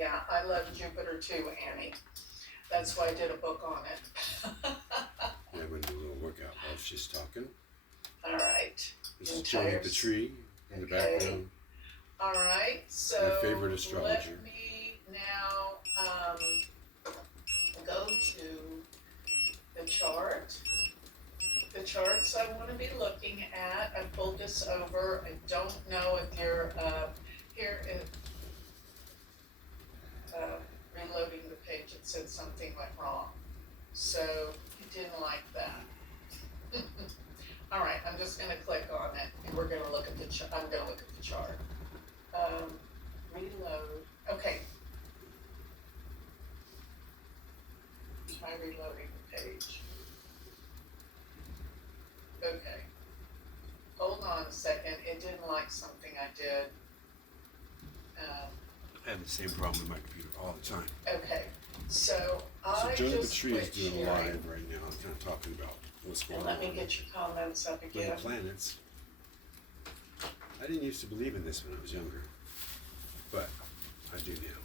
Yeah, I love Jupiter too, Annie. That's why I did a book on it. Yeah, I'm going to do a little workout while she's talking. All right. This is Joni Patry in the background. All right, so my favorite astrologer. Let me now go to the chart. The charts I want to be looking at. I pulled this over. I don't know if you're here in reloading the page. It said something went wrong, so it didn't like that. All right, I'm just going to click on it, and we're going to look at the chart. I'm going to look at the chart. Reload. Okay. Try reloading the page. Okay. Hold on a second. It didn't like something I did. I have the same problem with my computer all the time. Okay. So I Joni just Patry is doing sharing. live right now. I'm kind of talking about what's going And on. let me get your comments up with again. the planets. I didn't used to believe in this when I was younger, but I do now.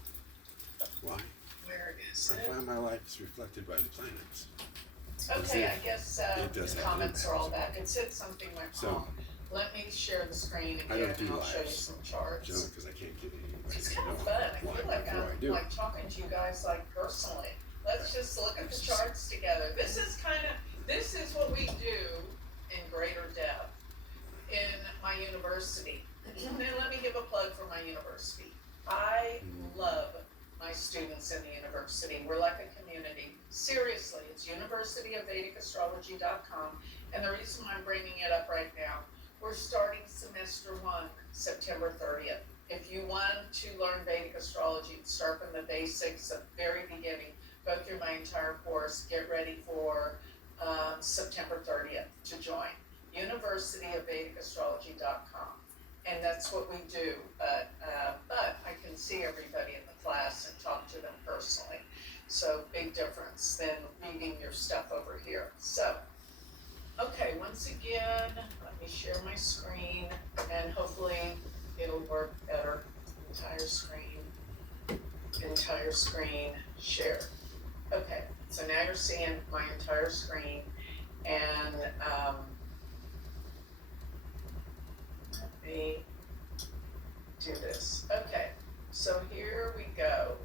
Why? Where is I it? find my life is reflected by the planets. Okay, I guess it does the have an comments are all impact. back. It said something went So, wrong. Let me share the screen I again don't do and I'll show you lives, some charts. because I can't get anybody It's to kind know of fun. I feel live like before I I'm do. like talking to you guys like personally. Let's just look at the charts together. This is what we do in greater depth in my university. And let me give a plug for my university. I love my students in the university. We're like a community. Seriously, it's universityofvedicastrology.com. And the reason why I'm bringing it up right now, we're starting semester 1, September 30th. If you want to learn Vedic astrology, start from the basics at the very beginning, go through my entire course, get ready for September 30th to join. universityofvedicastrology.com. And that's what we do. But I can see everybody in the class and talk to them personally. So big difference than reading your stuff over here. So, okay, once again, let me share my screen and hopefully it'll work better. Entire screen, share. Okay, so now you're seeing my entire screen and let me do this. Okay, so here we go.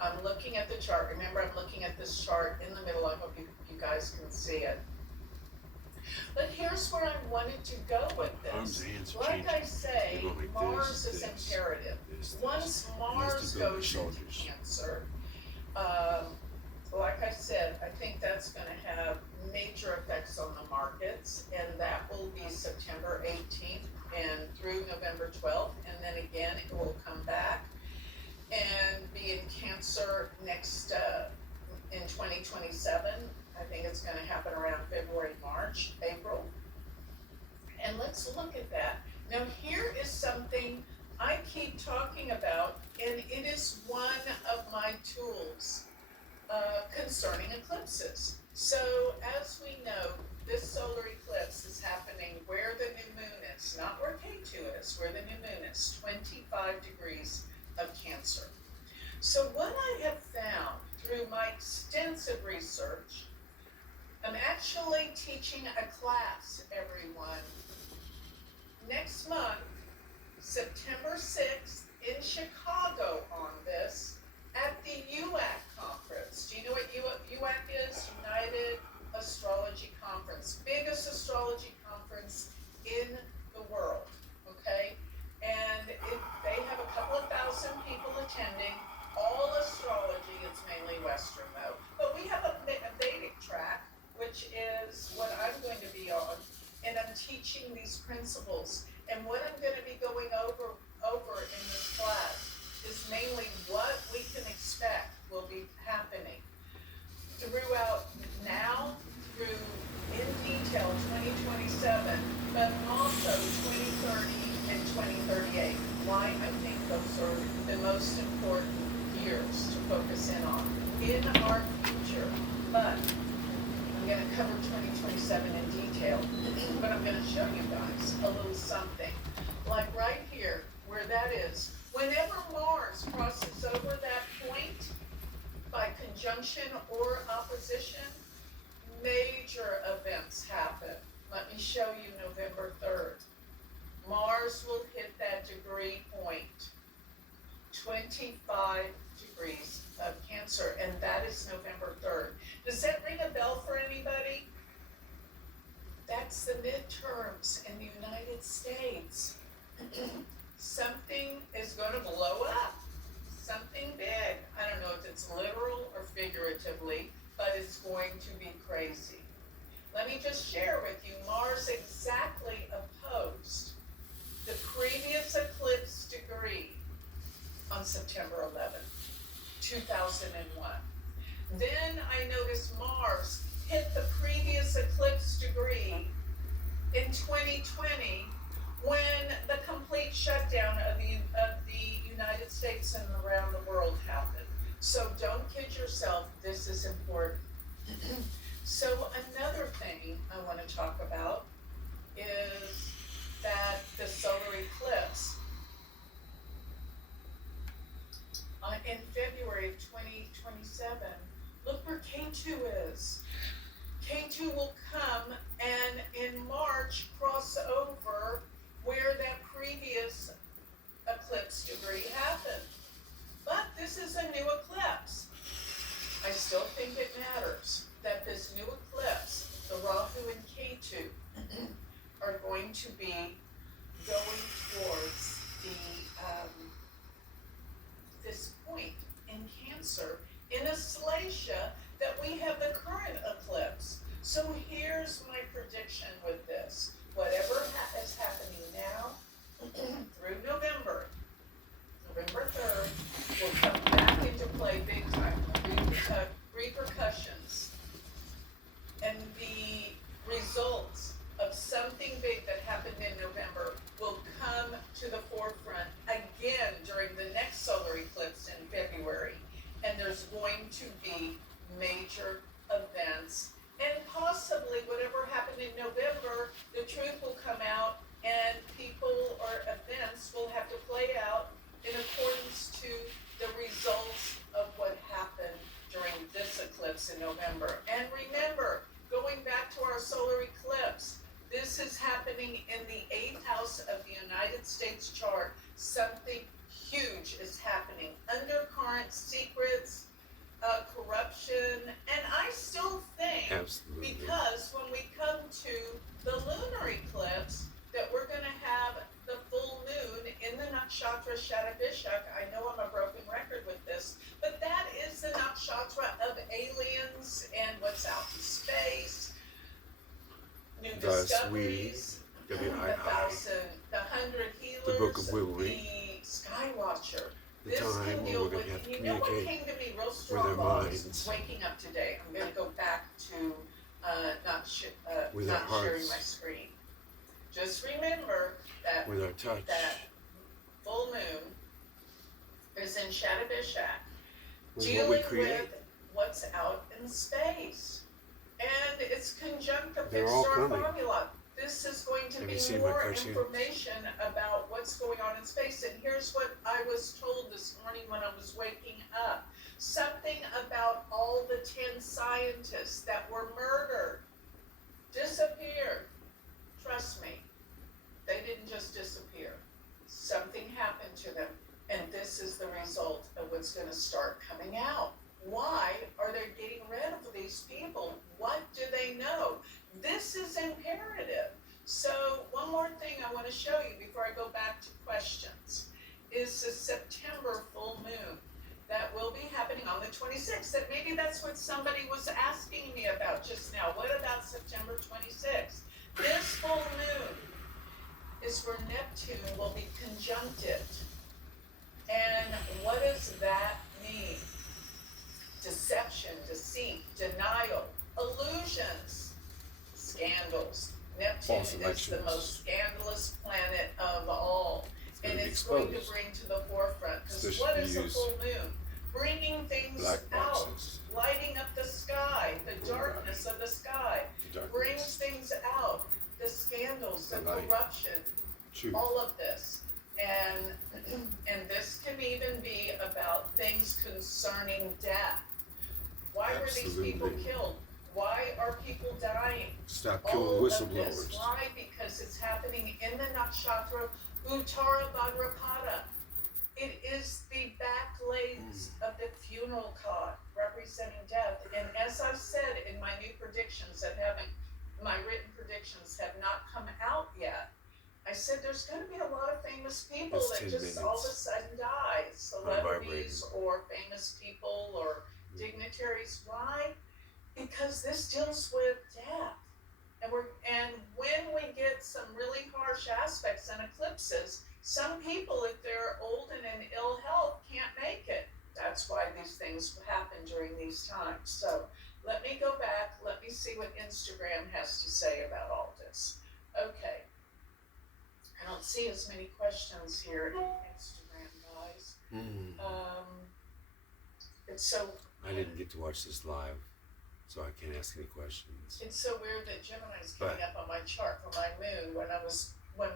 I'm looking at the chart. Remember, I'm looking at this chart in the middle. I hope you guys can see it. But here's where I wanted to go with this. Like I say, Mars is imperative. Once Mars goes into Cancer, like I said, I think that's going to have major effects on the markets, and that will be September 18th and through November 12th, and then again it will come back and be in Cancer next in 2027. I think it's going to happen around February, March, April. And let's look at that. Now here is something I keep talking about, and it is one of my tools concerning eclipses. So as we know, this solar eclipse is happening where the new moon is, not where K2 is, where the new moon is, 25 degrees of Cancer. So what I have found through my extensive research, I'm actually teaching a class, everyone, next month, September 6th, in Chicago on this, at the UAC conference. Do you know what UAC is? United Astrology Conference. Biggest astrology conference in the world, okay? And they have a couple of thousand people attending, all astrology. It's mainly Western though. But we have a Vedic track, which is what I'm going to be on, and I'm teaching these principles. And what I'm going to be going over in this class is mainly what we can expect will be happening throughout now through in detail 2027, but also 2030 and 2038. Why I think those are the most important years to focus in on in our future. But I'm going to cover 2027 in detail, but I'm going to show you guys a little something. Like right here, where that is, whenever Mars crosses over conjunction or opposition, major events happen. Let me show you November 3rd. Mars will hit that degree point, 25 degrees of Cancer, and that is November 3rd. Does that ring a bell for anybody? That's the midterms in the United States. Something is going to blow up, something big. I don't know if it's literal or figuratively, but it's going to be crazy. Let me just share with you, Mars exactly opposed the previous eclipse degree on September 11th, 2001. Then I noticed Mars hit the previous eclipse degree in 2020 when the complete shutdown of the United States and around the world happened. So don't kid yourself, this is important. So another thing I want to talk about is that the solar eclipse in February of 2027, look where K2 is. K2 will come and in March cross over where that previous eclipse degree happened. But this is a new eclipse. I still think it matters that this new eclipse, the Rahu and K2, are going to be going towards this point in Cancer in a salacia that we have the current eclipse. So here's my prediction with this. Whatever is happening now through November 3rd, will come back into play big time. Repercussions and the results of something big that happened in November will come to the forefront again during the next solar eclipse in February. And there's going to be major events, and possibly whatever happened in November, the truth will come out and people or events will have to play out in accordance to the results of what happened during this eclipse in November. And remember, going back to our solar eclipse, this is happening in the 8th house of the United States chart. Something huge is happening. Undercurrent, secrets, corruption, and I still think, absolutely, because when we come to the lunar eclipse, that we're going to have the full moon in the nakshatra Shatabishak. I know I'm a broken record with this, but that is the nakshatra of aliens and what's out in space, new discoveries, the 100 healers, the Book of Willowy, the Skywatcher. the This time can when deal we're going with, to have to you know what communicate came to me real with strong our while I minds, was waking up today. I'm going to go back to with not our sharing my hearts, screen. Just remember that with our touch. that full moon is in Shatabishak, With what we dealing create. with what's out in space. And it's conjunct the They're fixed all star coming. formula. This is going to Have be you seen my more cartoon? information about what's going on in space. And here's what I was told this morning when I was waking up. Something about all the 10 scientists that were murdered, disappeared. Trust me, they didn't just disappear. Something happened to them. And this is the result of what's going to start coming out. Why are they getting rid of these people? What do they know? This is imperative. So one more thing I want to show you before I go back to questions is the September full moon that will be happening on the 26th. And maybe that's what somebody was asking me about just now. What about September 26th? This full moon is where Neptune will be conjuncted. And what does that mean? Deception, deceit, denial, illusions, scandals. Neptune False is elections. the most scandalous planet of all. Gonna And be it's going to exposed. bring to the forefront. Because Especially what if is you a use full moon? Bringing things black out, boxes. lighting up the sky, the darkness of the sky, The darkness. brings things out, the scandals, the The light. corruption, Truth. all of this. And this can even be about things concerning death. Why were these people Absolutely. killed? Why are people dying? Stop killing All of this. whistleblowers. Why? Because it's happening in the nakshatra Uttara Bhadrapada. It is the backlays of the funeral card representing death. And as I've said in my new predictions my written predictions have not come out yet. I said there's going to be a lot of famous people It's that 10 just all of a minutes. sudden die. Celebrities vibrating. or famous people or dignitaries. Why? Because this deals with death. And when we get some really harsh aspects and eclipses, some people, if they're old and in ill health, can't make it. That's why these things happen during these times. So let me go back. Let me see what Instagram has to say about all this. Okay. I don't see as many questions here in Instagram, guys. It's so I didn't get to watch this live, so I can't ask any questions. It's so weird that Gemini's coming up on my chart for my moon when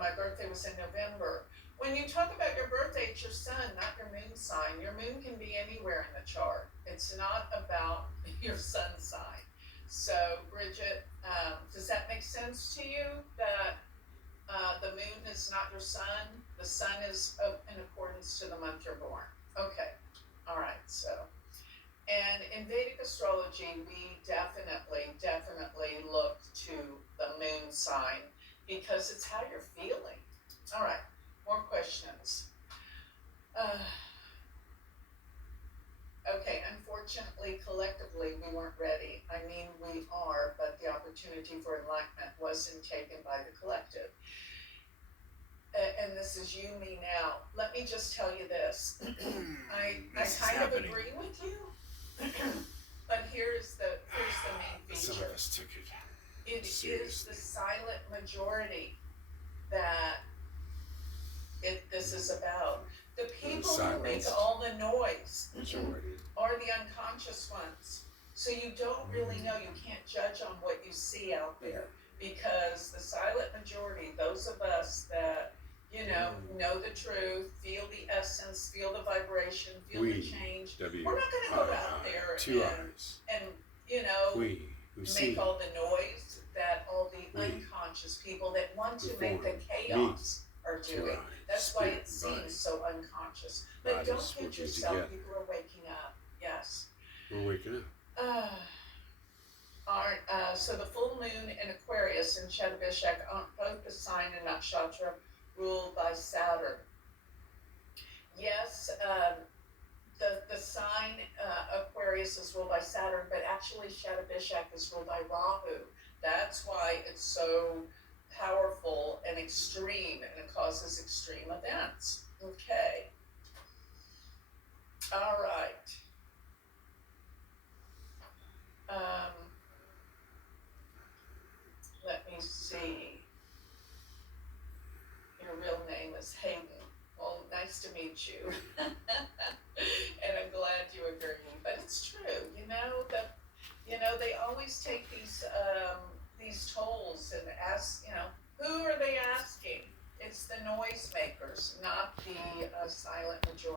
my birthday was in November. When you talk about your birthday, it's your sun, not your moon sign. Your moon can be anywhere in the chart. It's not about your sun sign. So, Bridget, does that make sense to you that the moon is not your sun? The sun is in accordance to the month you're born. Okay, all right, so. And in Vedic astrology, we definitely look to the moon sign because it's how you're feeling. All right, more questions. Okay, unfortunately, collectively, we weren't ready. I mean, we are, but the opportunity for enlightenment wasn't taken by the collective. And this is you, me now. Let me just tell you this. I kind of agree with you. But here's the main feature. Some of us took it. It seriously. is the silent majority that this is about. The people who make all the noise Majority. are the unconscious ones. So you don't really know. You can't judge on what you see out there because the silent majority, those of us that know the truth, feel the essence, feel the vibration, feel the change. We're not going to go out there and we who make all the noise that all the unconscious people that want to make the chaos are doing. That's why it seems so unconscious. But don't kid yourself, people are waking up. Yes. We're waking up. So the full moon in Aquarius and Shatabishak aren't both the sign and nakshatra ruled by Saturn. Yes, the sign Aquarius is ruled by Saturn, but actually Shatabishak is ruled by Rahu. That's why it's so powerful and extreme, and it causes extreme events. Okay. All right. Let me see. Your real name is Hayden. Well, nice to meet you. And I'm glad you agree. But it's true, they always take these tolls and ask, who are they asking? It's the noisemakers, not the silent majority.